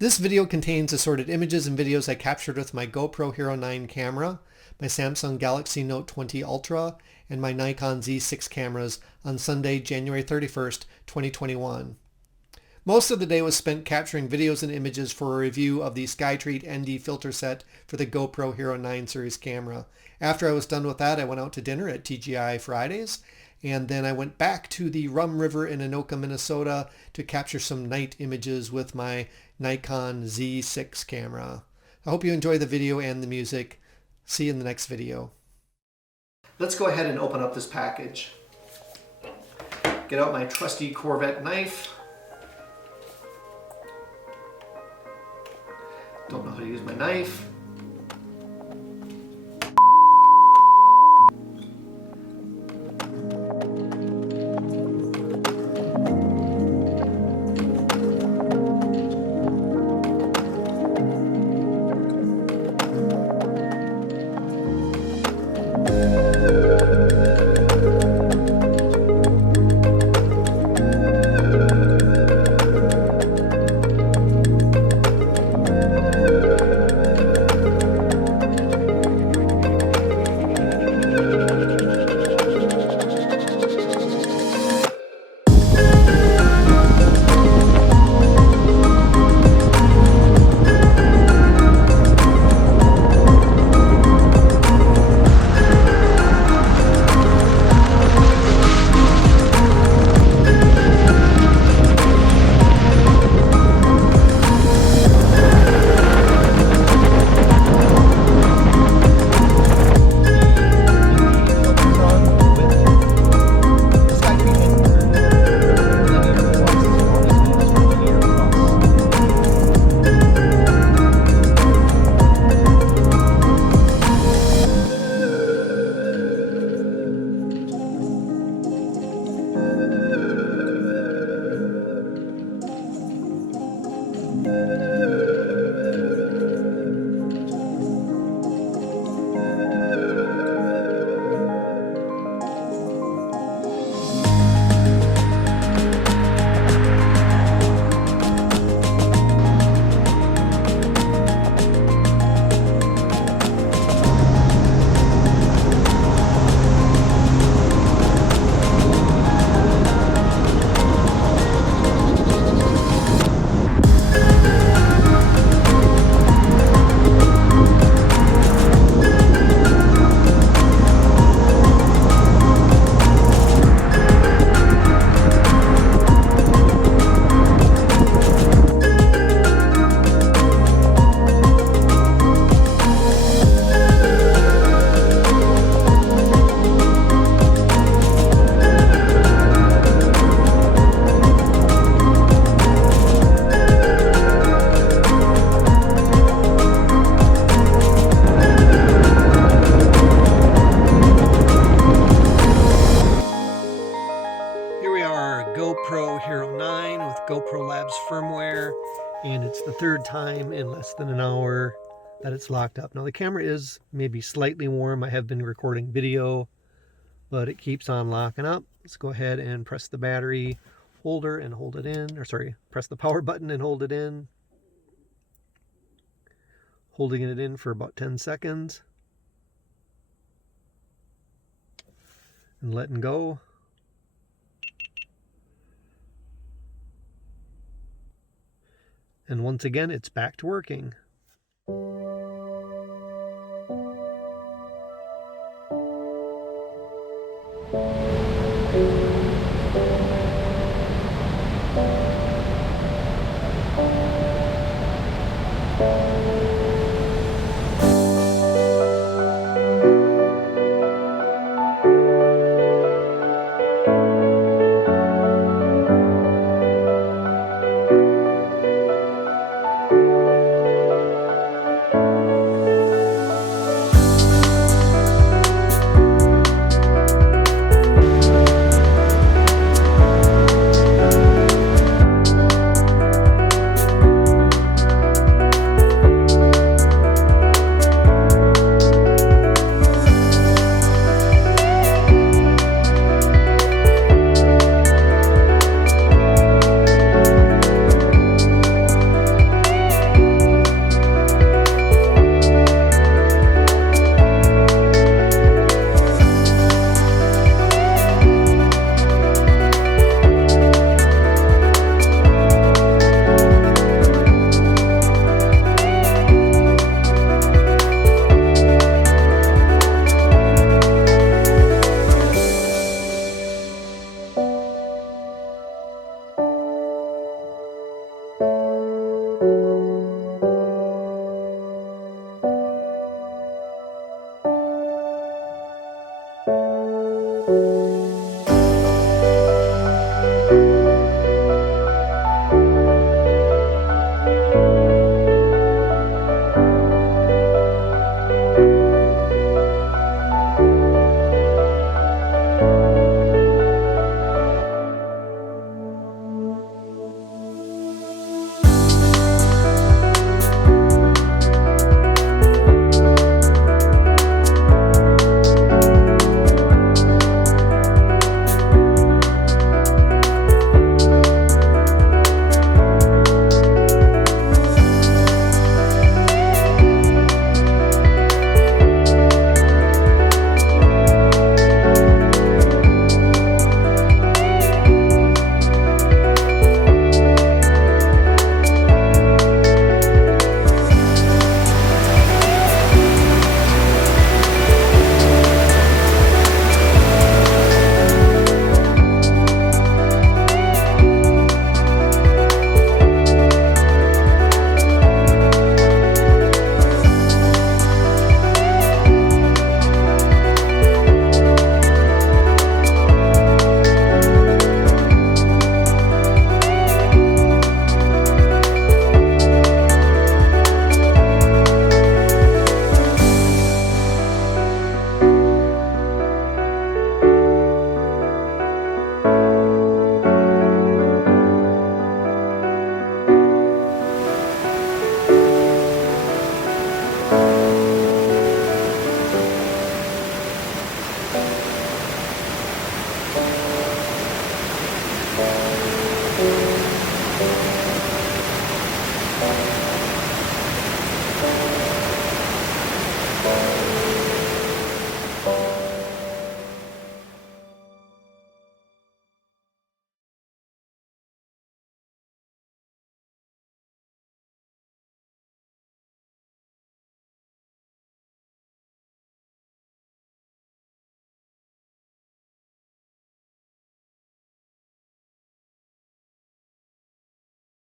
This video contains assorted images and videos I captured with my GoPro Hero 9 camera, my Samsung Galaxy Note 20 Ultra, and my Nikon Z6 cameras on Sunday, January 31st, 2021. Most of the day was spent capturing videos and images for a review of the Skyreat ND filter set for the GoPro Hero 9 series camera. After I was done with that, I went out to dinner at TGI Fridays, and then I went back to the Rum River in Anoka, Minnesota to capture some night images with my Nikon Z6 camera. I hope you enjoy the video and the music. See you in the next video. Let's go ahead and open up this package. Get out my trusty Corvette knife. Don't know how to use my knife. GoPro Hero 9 with GoPro Labs firmware, and it's the third time in less than an hour that it's locked up. Now the camera is maybe slightly warm. I have been recording video, but it keeps on locking up. Let's go ahead and press the battery holder and hold it in, or sorry, press the power button and hold it in. Holding it in for about 10 seconds and letting go. And once again, it's back to working.